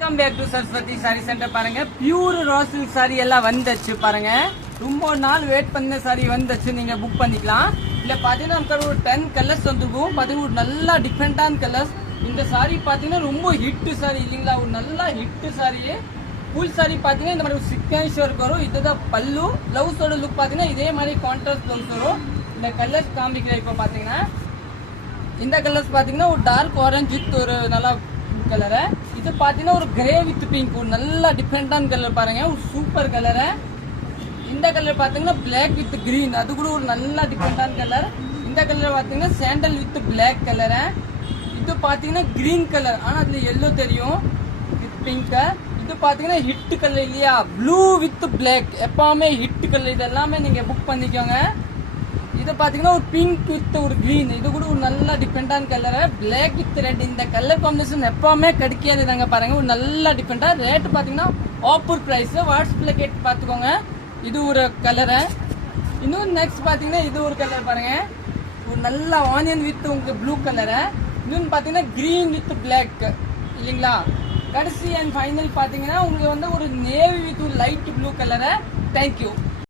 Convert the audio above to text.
Welcome back to Saraswathi sari centre. பாருங்க pure raw silk sari எல்லாம் வந்துச்சு. பாருங்க ரொம்ப நாள் வெயிட் பண்ண சாரி வந்துச்சு. நீங்க புக் பண்ணிக்கலாம். இல்ல பாத்தீங்கன்னா நமக்கு ஒரு 10 கலர்ஸ் வந்துருக்கும். பாத்தீங்கன்னா ஒரு நல்லா டிஃப்ரெண்டான கலர்ஸ். இந்த சாரி பாத்தீங்கன்னா ரொம்ப ஹிட் சாரி இல்லைங்களா, ஒரு நல்ல ஹிட் சாரி. ஃபுல் சாரி பாத்தீங்கன்னா இந்த மாதிரி ஒரு சிக்னேச்சர் ஒர்க் வரும். இதுதான் பல்லு. பிளவுஸோட லுக் பாத்தீங்கன்னா இதே மாதிரி கான்ட்ராஸ்ட் பிளவுஸ் வரும். இந்த கலர்ஸ் காமிக்கிறேன். இப்போ பாத்தீங்கன்னா இந்த கலர்ஸ் பாத்தீங்கன்னா ஒரு டார்க் ஆரஞ்சு வித் ஒரு நல்லா கலரு. இது பாத்தீங்கன்னா ஒரு கிரே வித் பிங்க், ஒரு நல்ல டிஃப்ரெண்டான கலர். பாருங்க ஒரு சூப்பர் கலரு. இந்த கலர் பாத்தீங்கன்னா பிளாக் வித் கிரீன், அது கூட ஒரு நல்ல டிஃப்ரெண்டான கலர். இந்த கலர் பாத்தீங்கன்னா சாண்டல் வித் பிளாக் கலரு. இது பாத்தீங்கன்னா கிரீன் கலர், ஆனா அதுல எல்லோ தெரியும் வித் பிங்க். இது பாத்தீங்கன்னா ஹிட் கலர் இல்லையா, ப்ளூ வித் பிளாக், எப்பவுமே ஹிட் கலர். இது எல்லாமே நீங்க புக் பண்ணிக்கோங்க. இது பாத்தீங்கன்னா ஒரு பிங்க் வித் ஒரு கிரீன், இது கூட ஒரு நல்ல டிஃப்ரெண்டான கலர். பிளாக் வித் ரெட், இந்த கலர் காம்பினேஷன் எப்பவுமே கிடைக்காது. நாங்க பாருங்க ஒரு நல்ல டிஃப்ரெண்டா. ரேட் பாத்தீங்கன்னா ஆஃபர் பிரைஸ். வாட்ஸ்அப்ல கேட்டு பாத்துக்கோங்க. இது ஒரு கலரு. இன்னும் நெக்ஸ்ட் பாத்தீங்கன்னா இது ஒரு கலர் பாருங்க, ஒரு நல்ல ஆனியன் வித் உங்களுக்கு ப்ளூ கலரு. இன்னொன்னு பாத்தீங்கன்னா கிரீன் வித் பிளாக் இல்லைங்களா. கடைசி அண்ட் ஃபைனல் பாத்தீங்கன்னா உங்களுக்கு வந்து ஒரு navy with light blue colour. Thank you.